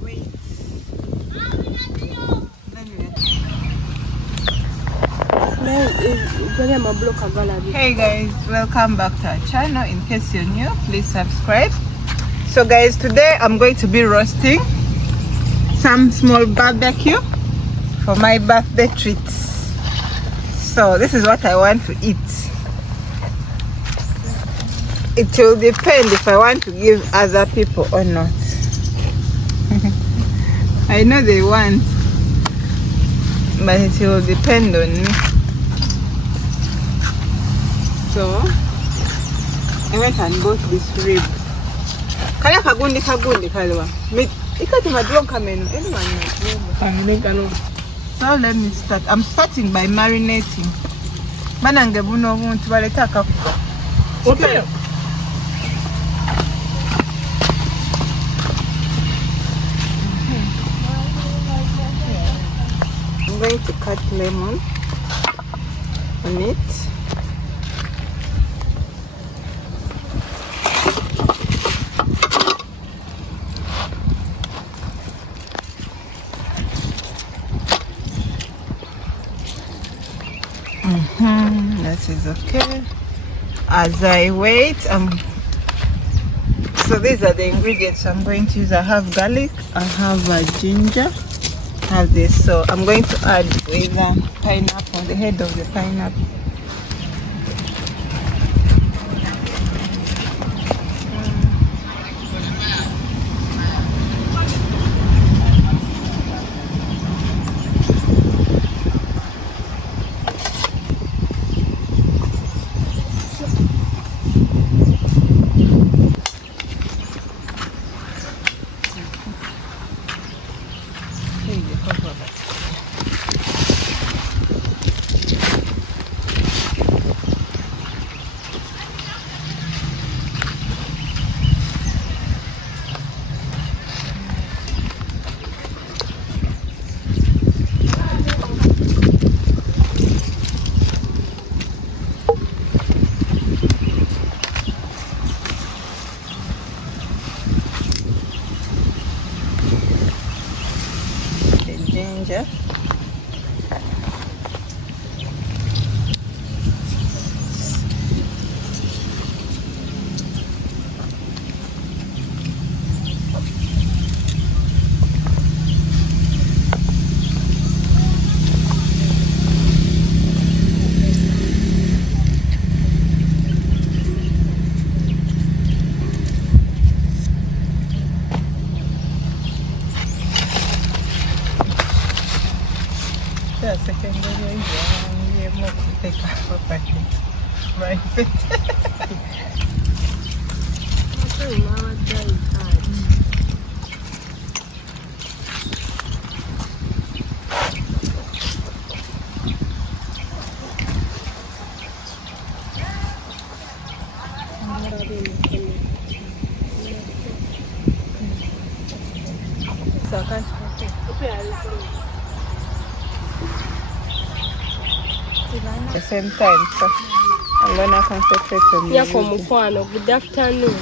Wait. Hey guys, welcome back to our channel. In case you're new, please subscribe. So guys, today I'm going to be roasting some small barbecue for my birthday treats. So this is what I want to eat. It will depend if I want to give other people or not. I know they want, but it will depend on me. So I went and bought this rib. Kaya kagundi kalwa. Ikati madronka menu. So let me start. I'm starting by marinating. Banange buno muntu baletaka. Okay. I'm going to cut lemon on it. That is okay. As I wait, so these are the ingredients I'm going to use. I have garlic, I have ginger, I have this. So I'm going to add with pineapple, the head of the pineapple. Ginger. The same time, so I'm gonna concentrate on Good afternoon.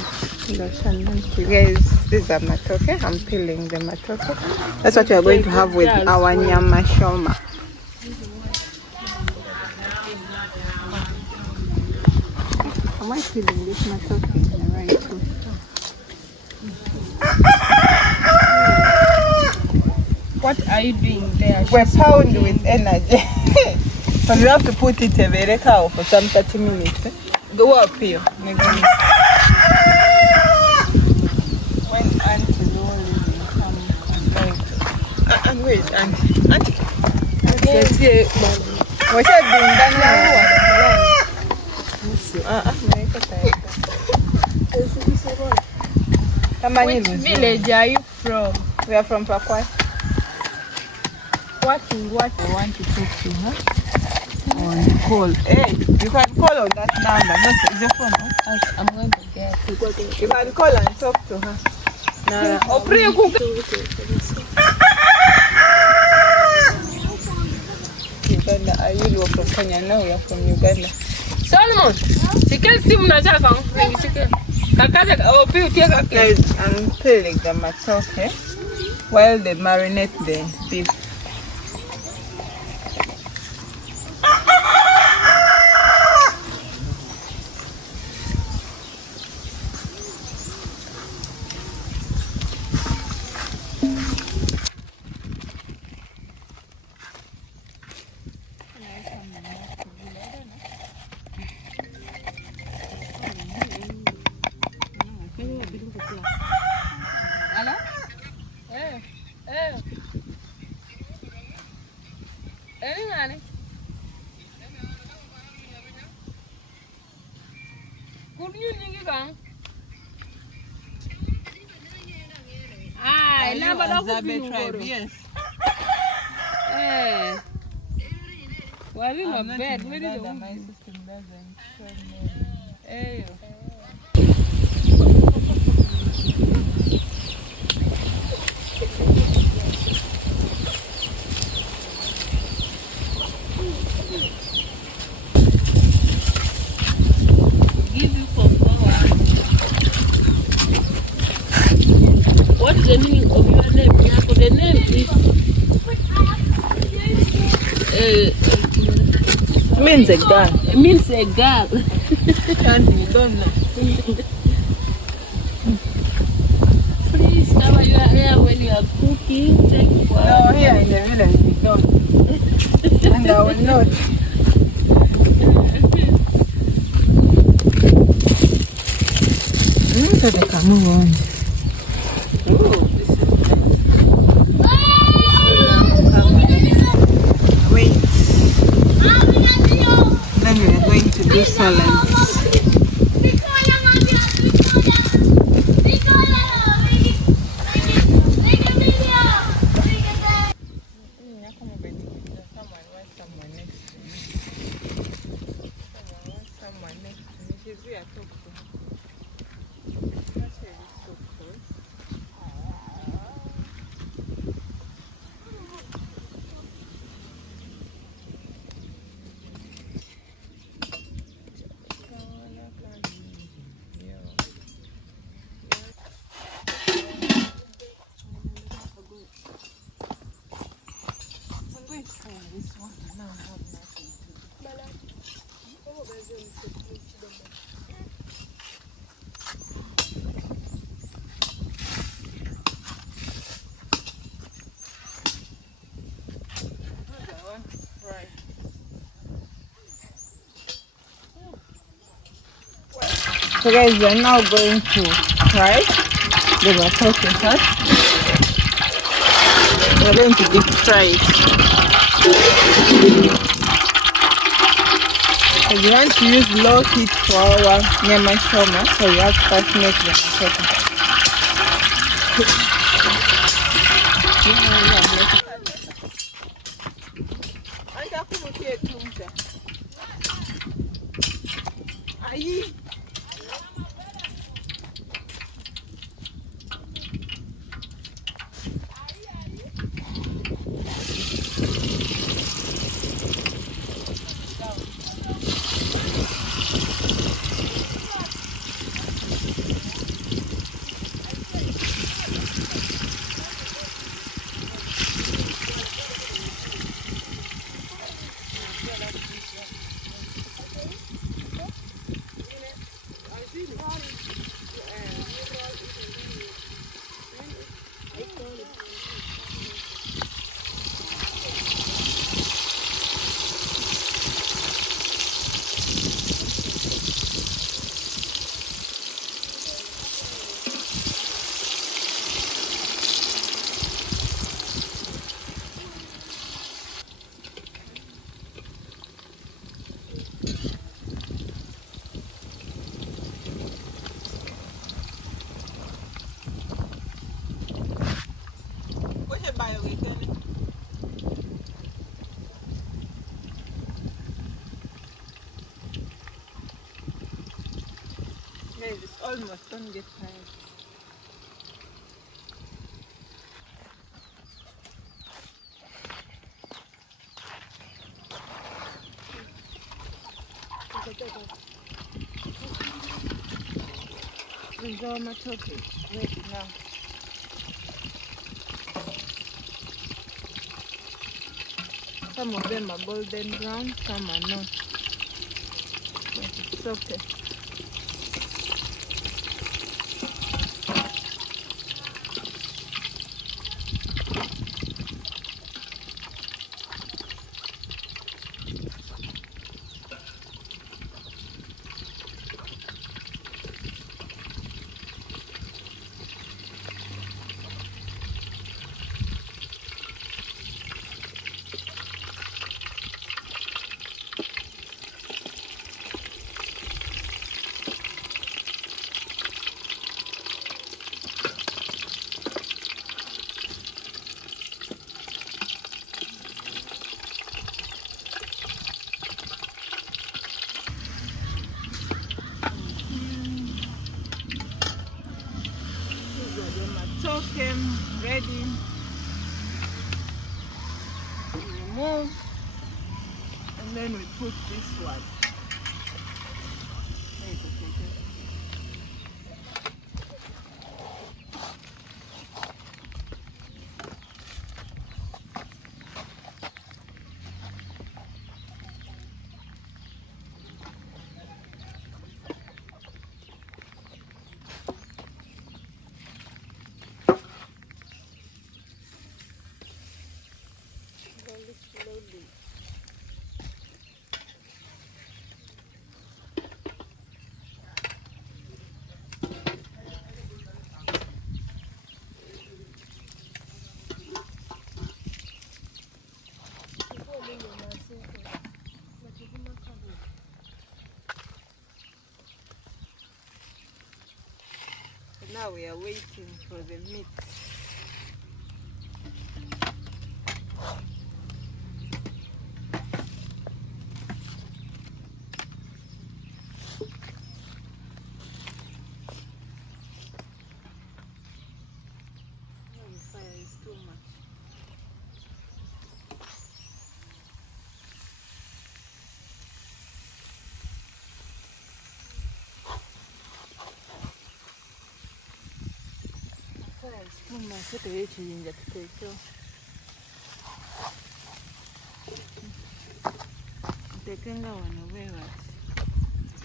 Guys, these are matoke. I'm peeling the matoke. That's what we are going to have with our nyama shoma. Am I peeling this matoke in the right way? What are you doing there? We're pound with energy. So we have to put it in the cow for some 30 minutes. Go up here. When Auntie Lori will come and wait, Auntie. What's that doing? Which village are you from? We are from Pakwai. What I want to talk to her on call. Hey, you can call on that number. Not your phone. Huh? I'm going to get. You can call and talk to her. Uganda, are you from Kenya? No, we are from Uganda. Solomon, si quel sim na chaka? Guys, I'm peeling the matoke while they marinate the beef. Yes. Well, in I'm a not bed, in where Uganda, is my it? system doesn't show me. Hey. Give you for power. What is the meaning of your name? The name Means a gun. it means a girl. And you don't know. Please cover your hair when you are cooking. Take one. No, here in the village we don't. And I will not. So they can move on. Wait. Then we are going to do salads. So guys, we are now going to fry the matoke first. We are going to deep fry it. So we want to use low heat for our nyama choma, so we have to first make the matoke. Guys, it's almost, don't get tired. is our matoke ready now. Some of them are golden brown, some are not. But it's okay. Matoke ready. We remove and then we put this one. There you go, take it. Slowly. So now we are waiting for the meat. Masete y'ekiyinja tuteekeho. Tuteeke nga wano bwe bati.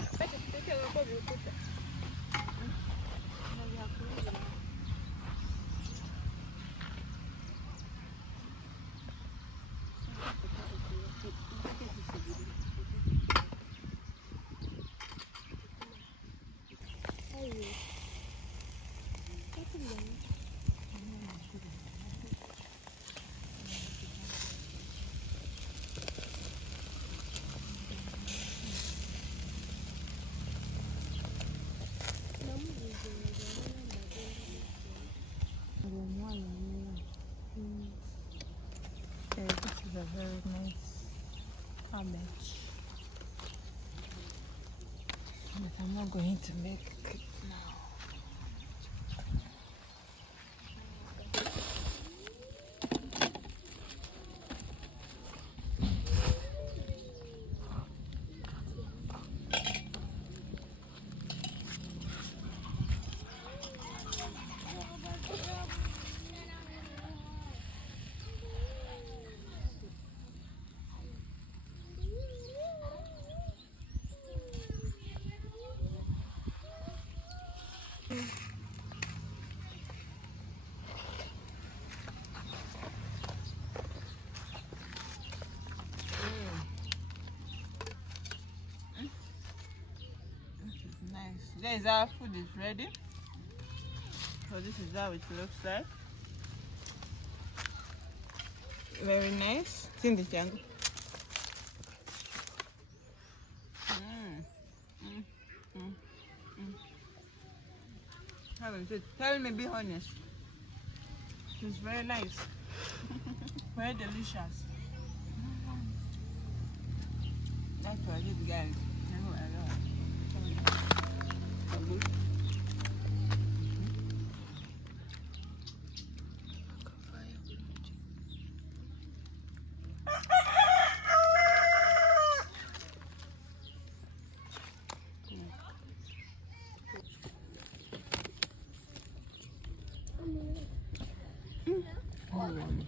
Tuteekeko bikuta. This is a very nice cabbage. But I'm not going to make it now. Nice. Guys, our food is ready. So this is how it looks like. Very nice. It's in the jungle. Haven't it? Tell me, be honest. It's very nice. Very delicious. That's what I did, guys. Come.